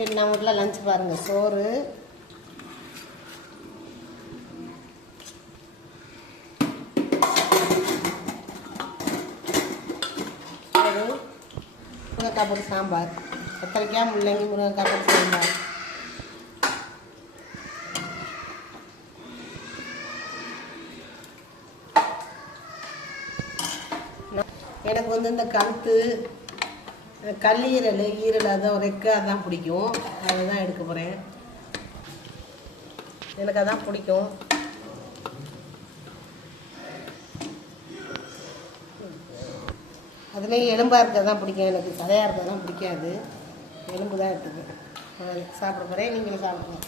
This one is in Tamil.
நம்ம வீட்டில் லஞ்ச் பாருங்கள். சோறு, முருங்கைக்காய் போட்டு சாம்பார், கத்திரிக்காய் முள்ளங்கி முருங்கைக்காய் போட்டு சாம்பார். எனக்கு வந்து இந்த கழுத்து, கல்லீரல், ஈரல் அதான் ரெக்கை அதான் பிடிக்கும். அதை தான் எடுக்க போகிறேன். எனக்கு அதான் பிடிக்கும். அதுலேயும் எலும்பாக இருக்கிறதான் பிடிக்கும். எனக்கு சதையாக இருக்கிறதான் பிடிக்காது. எலும்பு தான் எடுத்துக்கேன். சாப்பிட போகிறேன். நீங்களும் சாப்பிடுங்க.